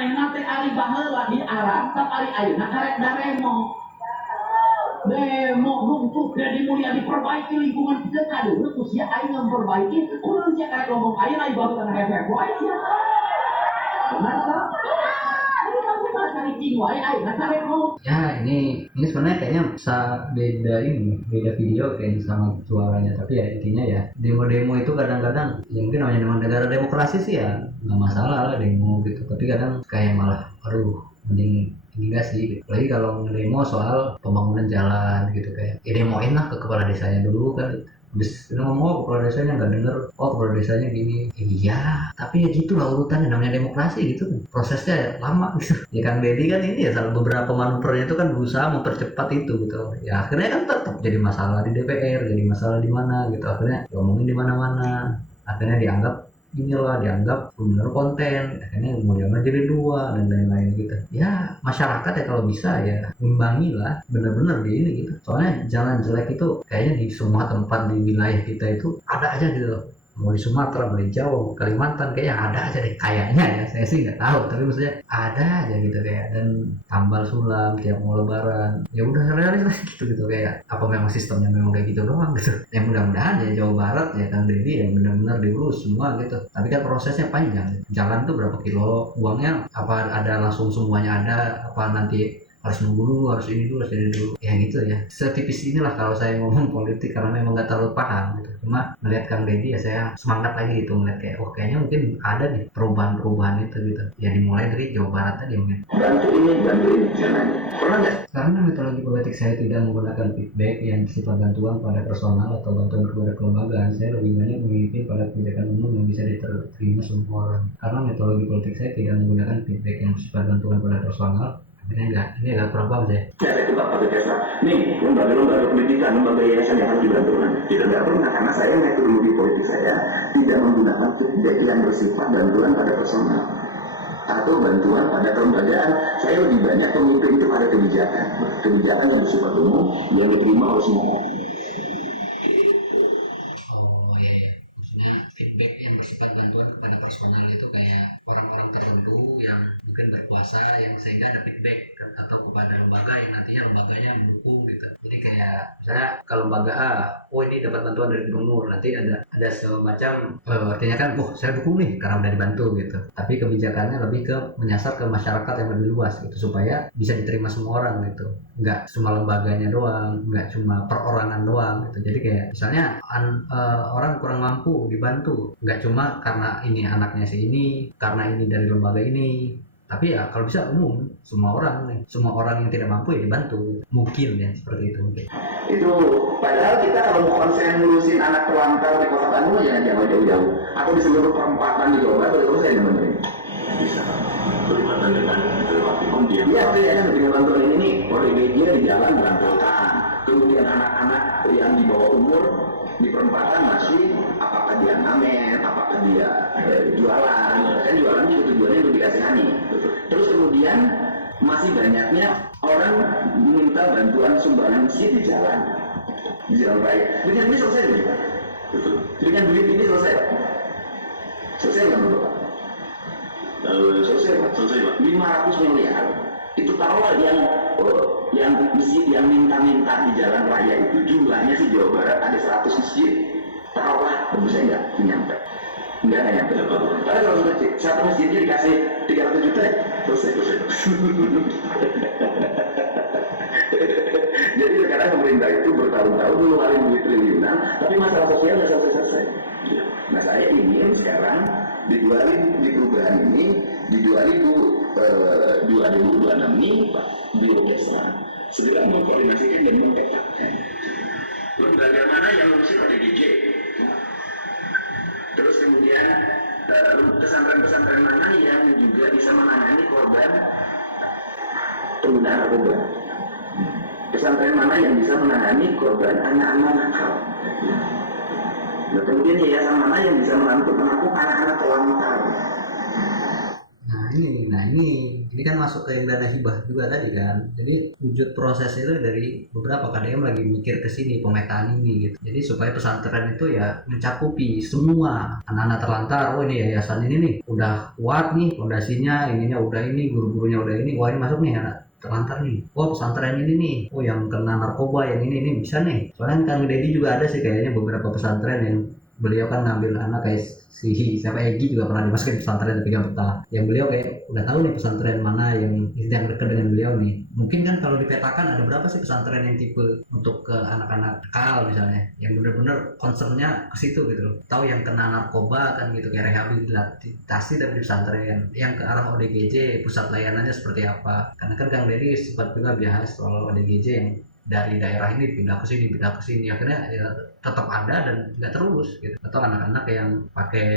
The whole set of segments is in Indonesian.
manehna teh ari baheula di Arab tak ari ayeuna karek daremo. Demo nuntut dan mulia diperbaiki lingkungan kita kadu usia aing memperbaiki kudu sia karek ngomong ayeuna ieu baru kana efek wae sia. Benar tak? Ya ini sebenarnya kayaknya bisa beda video kayaknya sama suaranya, tapi ya intinya ya demo-demo itu kadang-kadang ya mungkin namanya negara demokrasi sih ya nggak masalah lah demo gitu, tapi kadang kayak malah aduh mending enggak sih gitu. Apalagi kalau ngedemo soal pembangunan jalan gitu, kayak ya demoin lah ke kepala desanya dulu kan. Habis ngomong kepala desanya nggak denger, kepala desanya gini, iya tapi ya gitulah urutannya, namanya demokrasi gitu, prosesnya lama gitu. Ya Kang Deddy kan ini ya salah beberapa manuvernya itu kan berusaha mempercepat itu gitu, ya akhirnya kan tetap jadi masalah di DPR, jadi masalah di mana gitu, akhirnya ngomongin di mana-mana, akhirnya dianggap benar konten, akhirnya kemudian jadi dua dan lain-lain gitu. Ya masyarakat ya kalau bisa ya imbangi lah, bener-bener di ini gitu, soalnya jalan jelek itu kayaknya di semua tempat di wilayah kita itu ada aja gitu loh, mau di Sumatera, mau di Jawa, mau Kalimantan, kayaknya ada aja deh kayaknya ya, saya sih nggak tahu tapi maksudnya ada aja gitu kayak. Dan tambal sulam tiap mau lebaran, ya udah realis gitu kayak apa memang sistemnya memang kayak gitu doang gitu. Ya mudah-mudahan ya Jawa Barat ya Kang Deddy ya benar-benar diurus semua gitu, tapi kan prosesnya panjang, jalan tuh berapa kilo, uangnya apa ada langsung semuanya ada, apa nanti harus nunggu dulu, harus ini dulu, harus ini dulu, ya gitu ya. Setipis inilah kalau saya ngomong politik karena memang nggak terlalu paham gitu. Cuma melihat Kang Deddy ya saya semangat lagi gitu, melihat kayak kayaknya mungkin ada nih perubahan-perubahan itu gitu. Ya dimulai dari Jawa Barat tadi mungkin. Bantu ini jangan. Pernah nggak? Karena metodologi politik saya tidak menggunakan feedback yang bersifat bantuan pada personal atau bantuan kepada kelembagaan, saya lebih banyak mengikuti pada kebijakan umum yang bisa diterima semua orang. Karena metodologi politik saya tidak menggunakan feedback yang bersifat bantuan pada personal, ini agak kurang paham saya. Ya, itu Bapak biasa. Nih, lembaga pendidikan, lembaga yayasan yang harus dibantukan. Tidak pernah, karena saya metodologi politik saya tidak menggunakan feedback yang bersifat bantuan pada personal atau bantuan pada kelembagaan. Saya lebih banyak memimpin itu pada kebijakan yang bersifat umum yang diterima oleh semua. Oh iya, maksudnya feedback yang bersifat bantuan kepada personal itu kayak orang-orang tertentu yang mungkin berkuasa yang sehingga ada feedback atau kepada lembaga yang nantinya lembaganya mendukung gitu. Jadi kayak misalnya kalau lembaga A, oh ini dapat bantuan dari gubernur, nanti ada semacam artinya kan, saya dukung nih karena udah dibantu gitu. Tapi kebijakannya lebih ke menyasar ke masyarakat yang lebih luas gitu supaya bisa diterima semua orang gitu. Nggak cuma lembaganya doang, nggak cuma perorangan doang gitu. Jadi kayak misalnya orang kurang mampu dibantu, nggak cuma karena ini anaknya si ini, karena ini dari lembaga ini, tapi ya kalau bisa umum semua orang yang tidak mampu ya dibantu, mungkin ya seperti itu mungkin. Itu padahal kita kalau mau konsen ngurusin anak terlantar di kota Bandung jangan jauh-jauh atau di seluruh perempatan di Jawa Barat boleh konsen teman-teman. Bisa pelibatan dengan kemudian iya kayaknya dengan bantuan ini ODGJ di jalan berantakan, kemudian anak-anak yang di bawah umur di perempatan masih apakah dia ngamen, apakah dia jualan, kan jualan juga tujuannya untuk dikasihani. Terus kemudian masih banyaknya orang meminta bantuan sumbangan masjid di jalan raya. Dengan ini selesai loh Pak. Dengan duit ini selesai nggak menurut Pak? Selesai Pak. 500 miliar itu taruhlah yang masjid yang minta-minta di jalan raya itu jumlahnya di Jawa Barat ada 100 masjid. Taruhlah, tentu saya nggak nyampe. Nggak nyampe. Karena kalau satu masjidnya dikasih 300 juta, selesai. Jadi sekarang pemerintah itu bertahun-tahun mengeluarkan duit triliunan, tapi masalah sosial nggak selesai. Nah saya ingin sekarang di perubahan ini di 2026 ini Pak Biro Desa segera mengkoordinasikan dan memperketatkan lembaga mana yang mengusir ODGJ, terus kemudian pesantren-pesantren mana yang juga bisa menangani korban penggunaan narkoba, pesantren mana yang bisa menangani korban anak-anak nakal. Nah, kemudian yayasan mana yang bisa menampung anak-anak telantar. Nah ini kan masuk ke yang dana hibah juga tadi kan. Jadi wujud proses itu dari beberapa KDM lagi mikir ke sini pemetaan ini gitu. Jadi supaya pesantren itu ya mencakupi semua anak-anak terlantar. Oh ini yayasan ini nih udah kuat nih fondasinya, ininya udah ini, guru-gurunya udah ini. Wah ini masuk nih anak terlantar nih. Oh pesantren ini nih. Oh yang kena narkoba yang ini bisa nih. Soalnya Kang Deddy juga ada sih kayaknya beberapa pesantren yang beliau kan ngambil anak kayak si siapa Egi juga pernah dimasukin pesantren tapi gak betah. Yang beliau kayak udah tahu nih pesantren mana yang dekat dengan beliau nih. Mungkin kan kalau dipetakan ada berapa sih pesantren yang tipe untuk ke anak-anak nakal misalnya, yang bener-bener concernnya ke situ gitu loh. Tahu yang kena narkoba kan gitu kayak rehabilitasi tapi di pesantren. Yang ke arah ODGJ pusat layanannya seperti apa? Karena kan Kang Deddy sempat juga bahas soal ODGJ yang dari daerah ini pindah ke sini akhirnya ya tetap ada dan tidak terurus gitu. Atau anak-anak yang pakai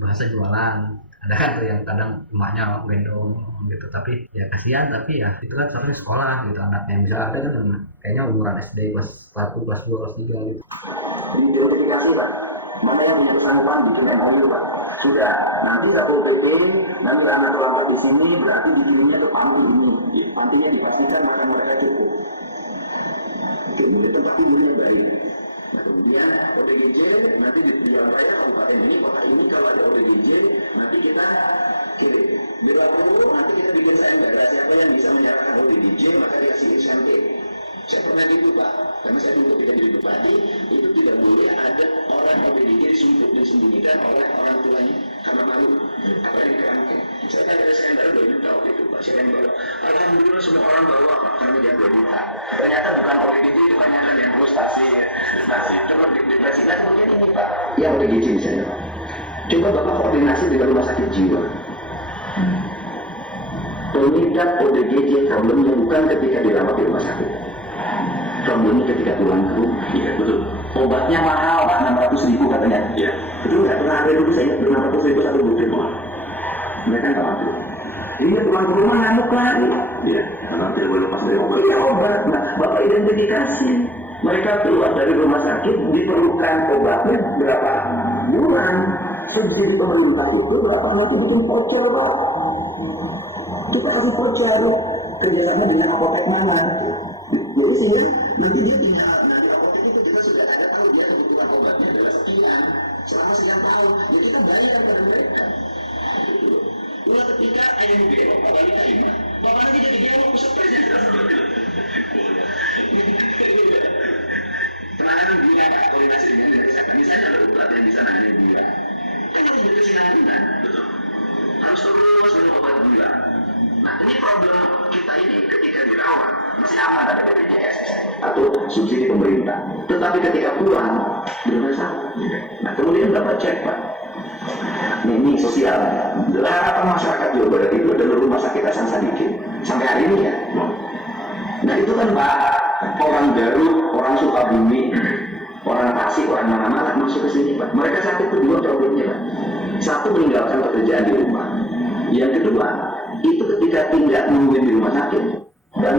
bahasa jualan, ada kan tuh yang kadang emaknya gendong gitu, tapi ya kasihan, tapi ya itu kan seharusnya sekolah gitu anaknya. Bisa ada kan yang kayaknya umuran SD kelas 1, kelas 2, kelas 3 gitu. Jadi diverifikasi Pak, mana yang punya kesanggupan bikin MOU Pak. Sudah, nanti Satpol PP nanti anak terlambat di sini berarti dikirimnya ke panti ini. Pantinya dipastikan makan mereka cukup. Kemudian tempat tidurnya baik. Nah kemudian ODGJ nanti di jalan raya kabupaten ini, kota ini kalau ada ODGJ nanti kita kirim. Bila perlu nanti kita bikin sayembara, siapa yang bisa menyerahkan ODGJ maka dikasih insentif. Saya pernah gitu Pak, karena saya dulu tidak jadi bupati, itu tidak boleh ada orang ODGJ disembunyikan oleh orang tuanya karena malu. Apa yang dikerangkan? Saya kan ada sayembara 2 juta waktu itu Pak, saya yang bawa. Alhamdulillah semua orang bawa Pak, karena dia 2 juta. Ternyata bukan ODGJ, itu banyak yang frustasi. Coba dipresentasikan kemudian ini Pak. Yang ODGJ misalnya Pak. Coba Bapak koordinasi dengan rumah sakit jiwa. Pengidap ODGJ problemnya bukan ketika dirawat di rumah sakit. Problemnya ketika pulang ke rumah. Iya betul. Obatnya mahal Pak, 600.000 katanya. Iya. Itu nggak pernah ada dulu saya 600.000 satu butir Pak. Mereka nggak mampu. Ini pulang ke rumah ngamuk lagi. Iya. Karena tidak boleh lepas dari obat. Iya obat. Nah, Bapak identifikasi. Mereka keluar dari rumah sakit diperlukan obatnya berapa bulan. Subsidi pemerintah itu berapa nanti bikin voucher Pak. Kita kasih voucher kerjasama dengan apotek mana. Jadi sehingga nanti dia tinggal dari apotek itu kita sudah ada tahu dia kebutuhan obatnya adalah sekian selama sekian tahun. Jadi kita bayar pada mereka. Lalu ketika ada yang belok, apa ini terima? Bapak lagi jadi belok pusat presiden sudah seperti itu. Penanganan dia koordinasi dengan kesehatan. Misalnya ada obat yang bisa nanya dia. Kan harus berkesinambungan, betul. Harus terus minum obat gula. Nah ini problem kita ini ketika dirawat masih aman ada BPJS atau subsidi pemerintah. Tetapi ketika pulang bermasalah. Nah kemudian Bapak cek Pak. Ini sosial. Harapan masyarakat Jawa Barat itu adalah rumah sakit Hasan Sadikin sampai hari ini ya. Nah itu kan Pak, orang Garut, orang Sukabumi, orang Tasik, orang mana-mana masuk ke sini Pak. Mereka sakit itu 2 problemnya Pak. Satu meninggalkan pekerjaan di rumah. Yang kedua itu ketika tidak nungguin di rumah sakit dan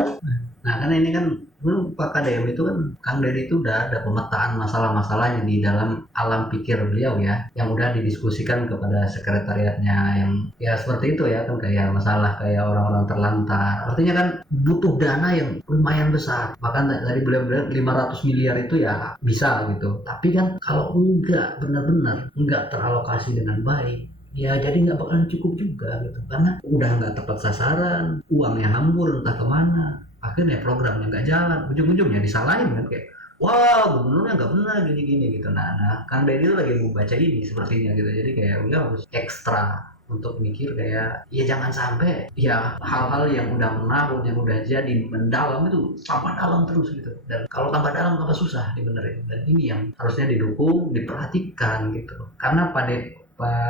nah karena ini kan Pak KDM itu kan Kang Deddy itu udah ada pemetaan masalah-masalahnya di dalam alam pikir beliau ya, yang udah didiskusikan kepada sekretariatnya yang ya seperti itu ya kan, kayak masalah kayak orang-orang terlantar, artinya kan butuh dana yang lumayan besar, bahkan tadi beliau bilang 500 miliar itu ya bisa gitu, tapi kan kalau enggak benar-benar enggak teralokasi dengan baik ya jadi nggak bakalan cukup juga gitu, karena udah nggak tepat sasaran, uangnya hambur entah kemana, akhirnya programnya nggak jalan, ujung-ujungnya disalahin kan, kayak wah gubernurnya nggak benar gini-gini gitu. Nah Kang Deddy itu lagi mau baca ini sepertinya gitu, jadi kayak udah harus ekstra untuk mikir kayak ya jangan sampai ya hal-hal yang udah menahun, yang udah jadi mendalam itu tambah dalam terus gitu, dan kalau tambah dalam tambah susah dibenerin, dan ini yang harusnya didukung, diperhatikan gitu, karena Pak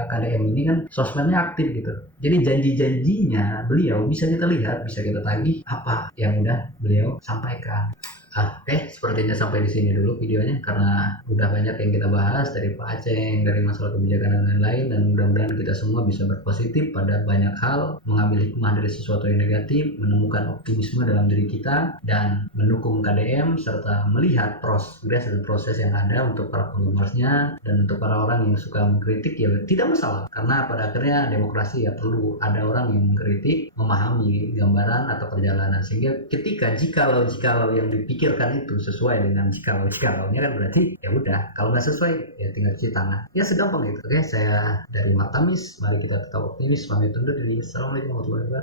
KDM ini kan sosmednya aktif gitu. Jadi janji-janjinya beliau bisa kita lihat, bisa kita tagih apa yang udah beliau sampaikan. Sepertinya sampai di sini dulu videonya karena udah banyak yang kita bahas dari Pak Aceh, dari masalah kebijakan dan lain-lain, dan mudah-mudahan kita semua bisa berpositif pada banyak hal, mengambil hikmah dari sesuatu yang negatif, menemukan optimisme dalam diri kita, dan mendukung KDM serta melihat progres dan proses yang ada untuk para penggemarnya dan untuk para orang yang suka mengkritik ya tidak masalah, karena pada akhirnya demokrasi ya perlu ada orang yang mengkritik, memahami gambaran atau perjalanan, sehingga ketika jikalau yang dipikirkan itu sesuai dengan jikalau-jikalaunya kan berarti ya udah, kalau nggak sesuai ya tinggal cuci tangan, ya segampang itu. Oke, saya dari Martamis, mari kita tetap optimis, pamit undur diri. Assalamualaikum warahmatullahi wabarakatuh.